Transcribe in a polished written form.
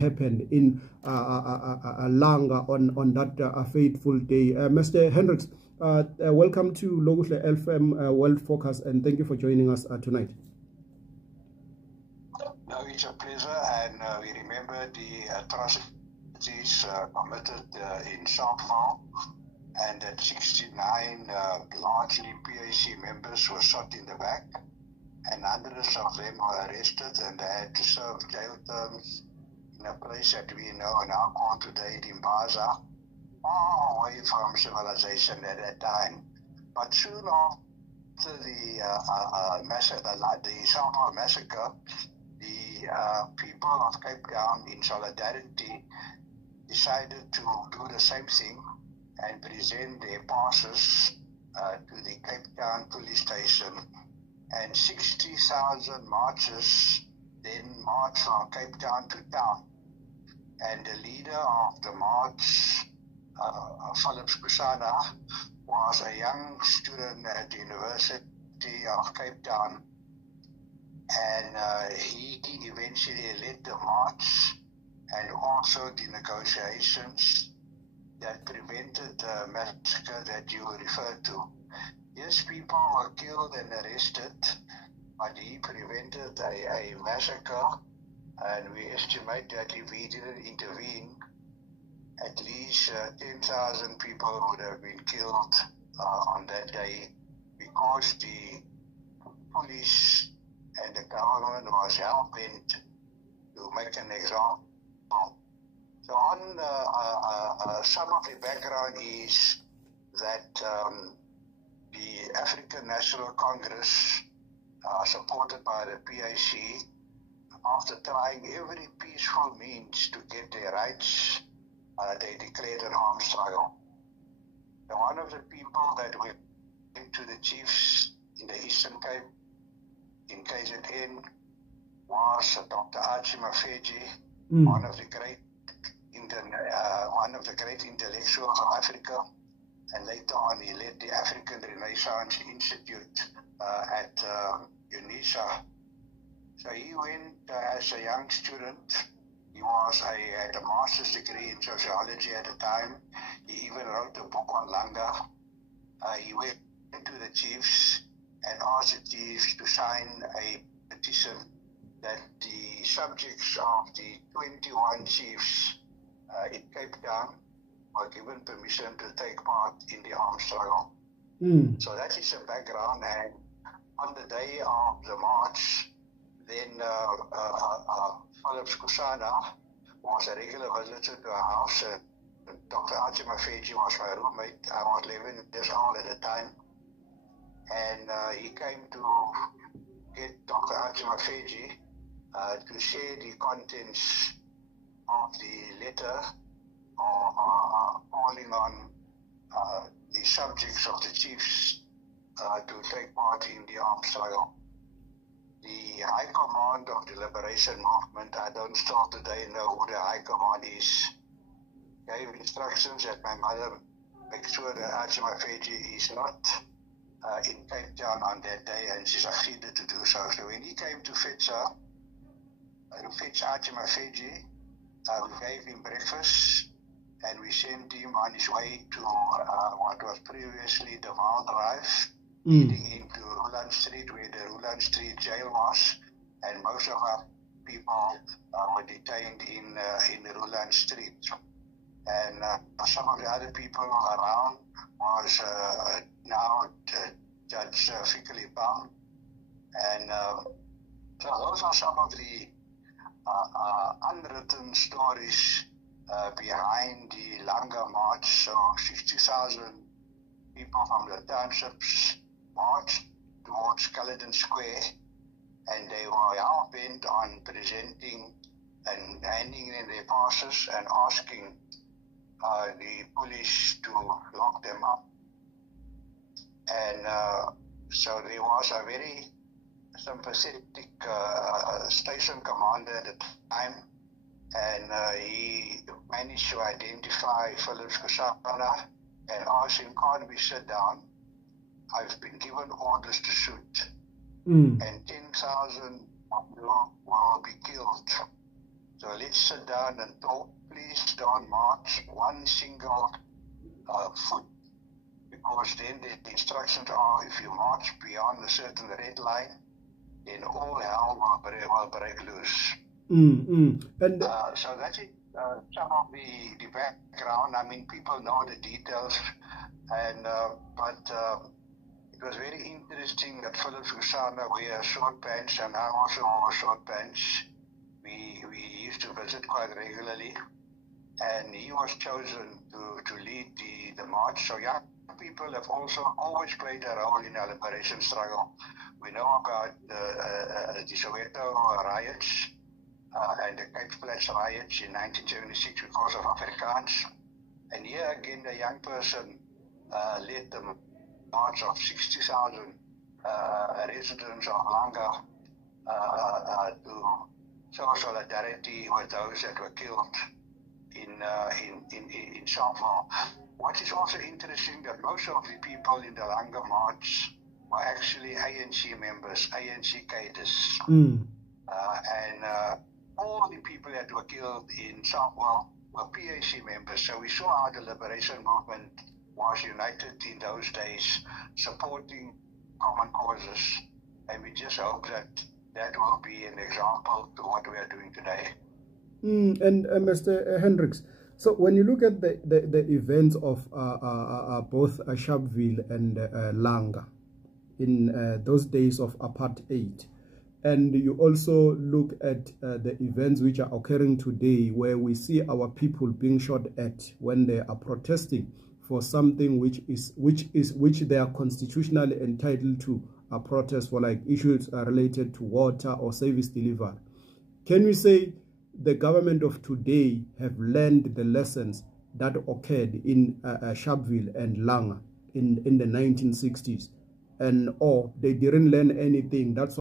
happened in Langa on that fateful day. Mr. Hendricks, welcome to Loguhle FM World Focus, and thank you for joining us tonight. No, it's a pleasure, and we remember the atrocities committed in Sharpeville, and that 69 largely PAC members were shot in the back, and hundreds of them were arrested, and they had to serve jail terms in a place that we know now called today Dimbaza, far away from civilization at that time. But soon after the massacre, the Sharpeville massacre, the people of Cape Town in solidarity decided to do the same thing and present their passes to the Cape Town police station, and 60,000 marchers then marched from Cape Town to town, and the leader of the march, Philip Skhosana, was a young student at the University of Cape Town, and he eventually led the march and also the negotiations that prevented the massacre that you referred to. Yes, people were killed and arrested, but he prevented a massacre, and we estimate that if he didn't intervene, at least 10,000 people would have been killed on that day, because the police and the government was hell-bent to make an example. So on some of the background is that the African National Congress, supported by the PAC, after trying every peaceful means to get their rights, they declared an armed struggle. And one of the people that went to the chiefs in the Eastern Cape, in KZN, was Dr. Archie Mafeji, one of the great intellectuals of Africa, and later on he led the African Renaissance Institute at UNISA. So he went as a young student. He had a master's degree in sociology at the time. He even wrote a book on Langa. He went to the chiefs and asked the chiefs to sign a petition that the subjects of the 21 chiefs in Cape Town were given permission to take part in the armed struggle. So that is the background, and on the day of the march, then Philip Skhosana was a regular visitor to our house. Dr. Archie Mafeji was my roommate. I was 11 years old at the time, and he came to get Dr. Archie Mafeji to share the contents of the letter calling on the subjects of the chiefs to take part in the armed struggle. The High Command of the Liberation Movement, I don't still today know who the High Command is, gave instructions that my mother make sure that Archie Mafeji is not in Cape Town on that day, and she succeeded to do so. So when he came to fetch her, to fetch Archie Mafeji, we gave him breakfast, and we sent him on his way to what was previously the Vaal Drive, leading into Roland Street, where the Roland Street jail was, and most of our people were detained in Roland Street. And some of the other people around was now Judge Fikile Bam, and so those are some of the unwritten stories behind the Langa March. So 60,000 people from the townships marched towards Culloden Square, and they were hell-bent on presenting and handing in their passes and asking the police to lock them up. And so there was a very sympathetic station commander at the time, and he managed to identify Philip Skhosana and asked him, "Can't we sit down? I've been given orders to shoot, and 10,000 will be killed. So let's sit down and talk. Please don't march one single foot, because then the instructions are, if you march beyond a certain red line, then all hell will break loose. And so that's it. Some of the background. I mean, people know the details, and but it was very interesting that Philip Fusana wears short pants, and I also wore short pants. We used to visit quite regularly, and he was chosen to lead the march. So young people have also always played a role in our liberation struggle. We know about the Soweto riots and the Cape Flats riots in 1976 because of Afrikaans. And here again, the young person led the march of 60,000 residents of Langa to show solidarity with those that were killed in Sharpeville. What is also interesting, that most of the people in the Langa march were actually ANC members, ANC cadres. And all the people that were killed in Sharpeville were PAC members. So we saw how the liberation movement was united in those days, supporting common causes. And we just hope that that will be an example to what we are doing today. And Mr. Hendricks, so when you look at the events of both Sharpeville and Langa in those days of apartheid, and you also look at the events which are occurring today, where we see our people being shot at when they are protesting for something which they are constitutionally entitled to protest for, like issues related to water or service delivery. Can we say the government of today have learned the lessons that occurred in Sharpeville and Langa in the 1960s, or they didn't learn anything? That's